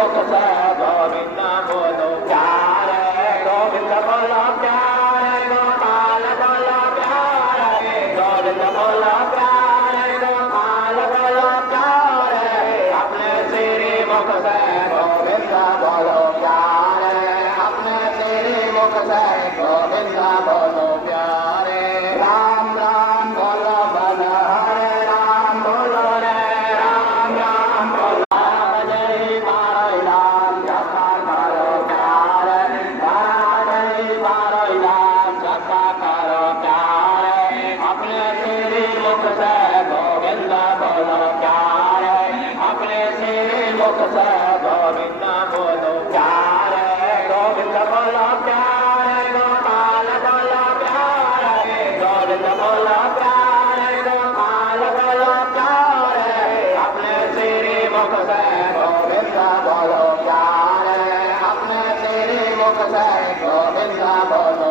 मुख से गोविंद बोलो प्यारे, गोविंद बोलो प्यारे, गोपाल बोलो प्यारे, गोविंद बोलो प्यारे, गोपाल बोलो प्यारे, अपने श्री मुख से गोविंद बोलो प्यारे, अपने श्री मुख से गोविंद बोलो प्यारे। राम राम बोलो बोलो हरे राम बोलो रे राम राम बोलो राम जय मारो राम जपा करो प्यारे, राम जय मारो राम जपा करो प्यारे, अपने श्री मुख से गोविंद बोलो प्यारे, अपने श्री मुख से गोविंद बोलो प्यारे, गोविंद बोलो प्यारे, गोपाल बोलो प्यारे, गोविंद बोलो प्यारे, गोपाल बोलो प्यारे, अपने श्री मुख से गोविंद बोलो प्यारे, अपने श्री मुख से गोविंद बोलो